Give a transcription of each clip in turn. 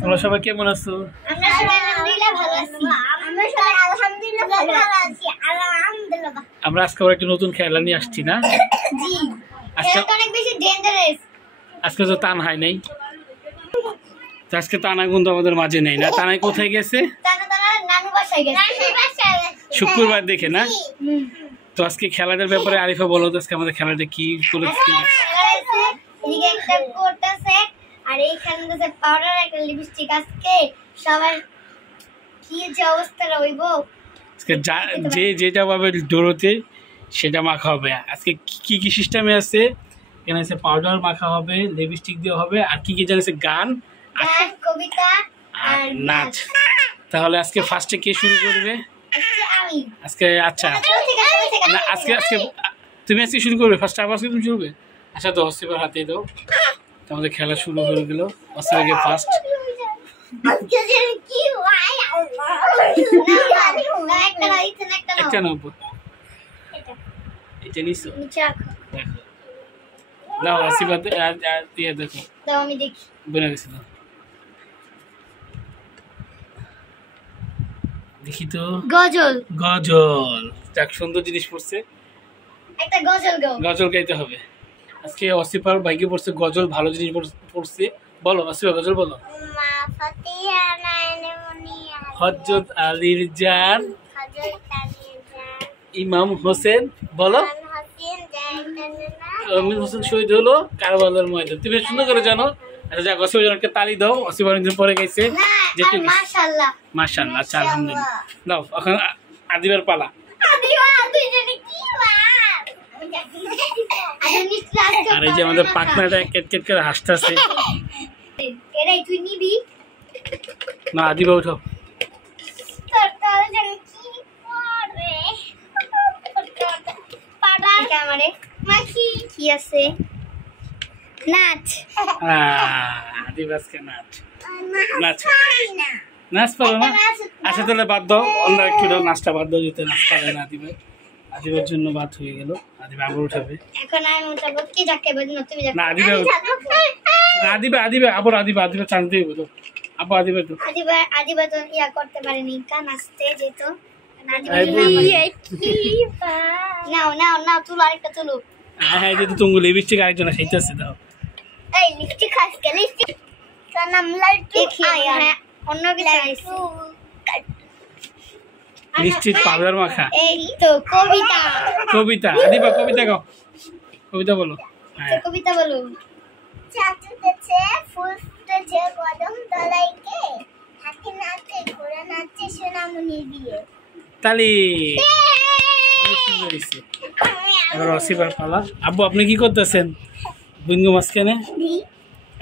তোমরা সবাই কেমন আছো? আমরা সবাই আলহামদুলিল্লাহ ভালো আছি। আমরা সবাই আলহামদুলিল্লাহ ভালো আছি। আলহামদুলিল্লাহ। আমরা আজকে আবার একটা নতুন খেলা নিয়ে আসছি না? জি। আজকে এটা অনেক বেশি ডেঞ্জারাস। আজকে তো তান হয় নাই। তো আজকে তানা কিন্তু আমাদের মাঝে নেই না। তানাই কোথায় গেছে? তানা নানু বাসায় গেছে। শুক্রবার দেখে না? তো আজকে খেলাটার ব্যাপারে আরিফা বলো তো, আজকে আমাদের খেলাটা কি করেছি? এদিকে একটা কোট আছে আর এইখানে আছে পাউডার একটা লিপস্টিক। আজকে সবার কি যে অবস্থা হইব, আজকে যে যেটা পাবে ডোরোতে সেটা মাখা হবে। আজকে কি কি সিস্টেমে আছে? এখানে আছে পাউডার মাখা হবে, লিপস্টিক দেওয়া হবে, আর কি কি জানিস গান, কবিতা আর নাচ। তাহলে আজকে ফার্স্টে কে শুরু করবে? আমি। আজকে আচ্ছা না, আজকে তুমি আজকে শুরু করবে ফার্স্ট? আবার আজকে তুমি শুরু করবে? আচ্ছা তো হস্তিবার হাতে দাও। আমাদের খেলা শুরু হয়ে গেল। হস্তিবারকে ফার্স্ট। একটা নেবো, এটা নিছো? দেখো দাও আশীর্বাদ দিয়ে দেখো। আমি দেখি বলে গেছে দাও, দেখি তো। গজল। গজল, যাক সুন্দর জিনিস পড়ছে। একটা গজল গাও। গজল গাইতে হবে আজকে। অসিফার বাইকে পড়ছে গজল, ভালো জিনিস পড়ছে। বলো অসিফা গজল বলো। হযরত আলীর জান ইমাম হোসেন, বলো। আমির হোসেন শহীদ হলো কারবালার ময়দান। তুমি সুন্দর করে জানো। আচ্ছা যাক, অসিফা জনকে তালি দাও। অসিফা অনেকদিন পরে গাইছে। মাশাআল্লাহ মাশাআল্লাহ। আচ্ছা আলহামদুলিল্লাহ। দাও এখন আদিবার পালা। আর এই যে আমাদের পাকনাটা কেট করে হাসতেছে। এরাই তুই নিবি না, আদিবা উঠো। কি আছে? নাচ। আদিবাসকে নাচ নাচ নাচ পারো না? আচ্ছা তাহলে বাদ দাও, অন্য একটু দাও। নাচটা বাদ দাও, যেতে নাচ পারে না আদিবা। আদিবার জন্য বাদ হয়ে গেল। আদিবা আবার উঠাবে। এখন আমি উঠাবো। কি যাকে বলি না তুমি যাকে। না আদিবা আদিবা আবার আদিবা চান্স দিয়ে বলো। আবার আদিবা তো আদিবা তো ইয়া করতে পারেনি, গান আসতে যেত। নাও তুলো, আরেকটা তুলো। হ্যাঁ যে তুমি লিপস্টিক আরেকজন খাইতেছে দাও। এই লিপস্টিক খাস কে? লিপস্টিক তার নাম লাইটু। হ্যাঁ অন্য কিছু লিপস্টিক পাউডার মাখা। এই তো কবিতা। কবিতা আদিবা কবিতা গাও। কবিতা বলো। হ্যাঁ কবিতা বলো। চাচুতেছে ফুল ফুটেছে কদম তলাইকে, হাতি নাচে ঘোড়া নাচে সোনামণি বিয়ে। তালি। অনেক সুন্দর হইছে। এবার অসিবার পালা। আব্বু আপনি কি করতেছেন? বিঙ্গু মাঝখানে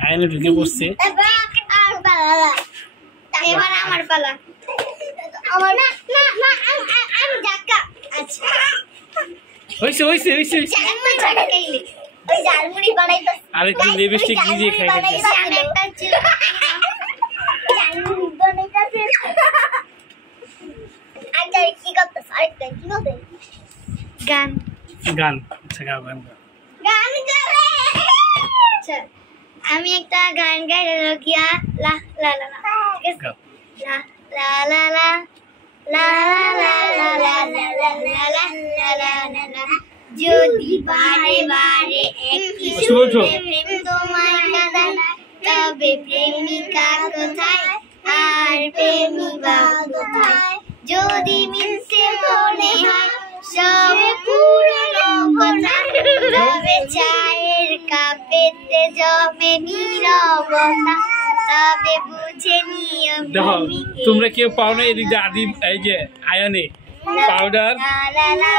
আয়নে ঢুকে পড়ছে। এবার আমার পালা। আমার না আমি ঢাকা। আচ্ছা হইছে। আমি ঢাকাইলে ওই জালমুড়ি বানাইতো। আরেকটু লিপস্টিক ভিজিয়ে খাই খাইতেছে। একটা ছিল জালমুড়ি বানাইতাছে। আচ্ছা কি করতেছ? আরেকটা কি হবে? গান। আচ্ছা গাও গান গাও। গান গাবে। আচ্ছা আমি একটা গান গাইলে লগিয়া লা লা লা লা। গাও। লা লা লা লা লা লা লা লা লা লা লা লা। যদি বারে বারে একই সুরে প্রেম তোমায় কাঁদায়, তবে প্রেমিকা কোথায় আর প্রেমিকা কোথায়? যদি মিছে মনে হয় সব পুরনো কথা, তবে চায়ের কাপেতে জমে নীরবতা, তবে বুঝে নিও। দেখো তোমরা কেউ পাও না, এদিক দিয়ে আদি এই যে আয়নে পাউডার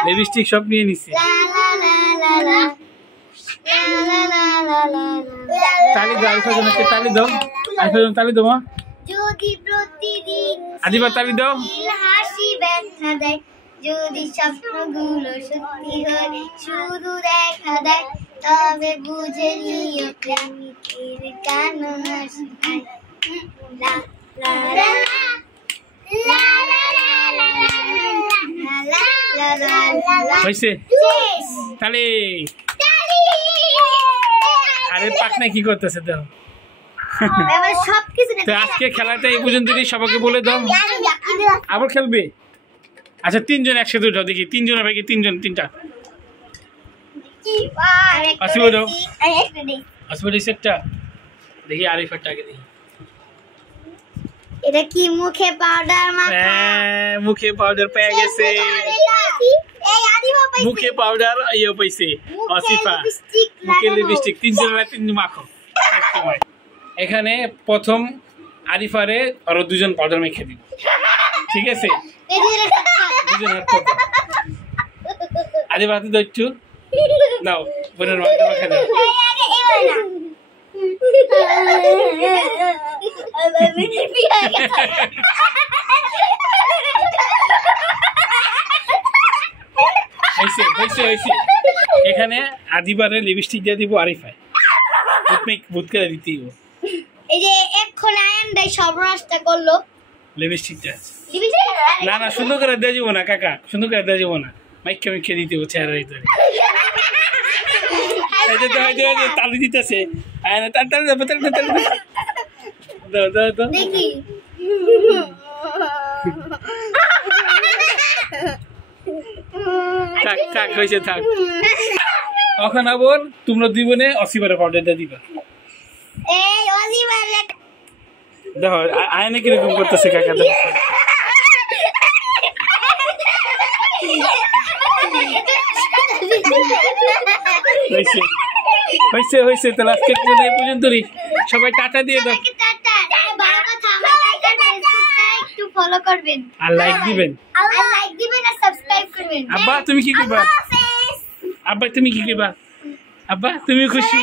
লিপস্টিক সব নিয়ে নিছে। তালি দাও আরিফা জনকে, তালি দাও। আরিফা জন তালি দাও। যদি প্রতিদিন আদিবা তালি দাও। হাসি ব্যথা দেয়, যদি স্বপ্নগুলো সত্যি হয় শুধু দেখা দেয়, তবে বুঝে নিও প্রেমিকের কেন হাসি পায়। লা লা লা লা লা লা লা লা। হইছে তালি। আরে পাকনা কি করতেছে দেখো। এবার সব কিছু তো আজকে খেলাটা এই পর্যন্তই, সবাইকে বলে দাও আবার খেলবে। আচ্ছা 3 জন একসাথে উঠাও দেখি, 3 জনের ভাই 3 জন 3টা আসিফ দাও, আসিফ একটা দেখি, আরিফেরটা আগে দেখি। এটা কি মুখে পাউডার মাখা? হ্যাঁ মুখে পাউডার পেয়ে গেছে, এই আদিবা পাইছে, মুখে পাউডার ইয়ে পাইছে আসিফা, মুখে লিপস্টিক। 3 জনের 3 জন মাখো সময়। এখানে প্রথম আরিফারে আরো 2 জন পাউডার মেখে দিন, ঠিক আছে? 2 জন হাত করো, আরিফা হাতে দাও একটু, নাও বোনের মাথা মাখা দাও। এখানে আদিবারে লিপস্টিক দিয়ে দিব, আরিফায় ভূত করে দিতে দিব। এই যে এখন আয়ন দেয় সব রাস্তা করলো লিপস্টিকটা না না সুন্দর করে দেওয়া যাবো না কাকা, সুন্দর করে দেওয়া যাবো না, মাইকে মাইকে দিতে হবে চেহারা ভিতরে। তালি দিতেছে দেখি থাক থাক হয়েছে থাক। এখন আবার তোমরা 2 বোনে অসিবারে পাউডারটা দিবা। এই অজিবারে দেখো আয়না কিরকম করতেছে কাকা, দেখো হয়েছে হয়েছে হয়েছে। তাহলে আজকে এই পর্যন্তই, সবাই টাটা দিয়ে দাও, একটু ফলো করবেন আর লাইক দিবেন, আর সাবস্ক্রাইব করবেন। আব্বা তুমি কি করবা? আব্বা তুমি কি করবা? আব্বা তুমি খুশি?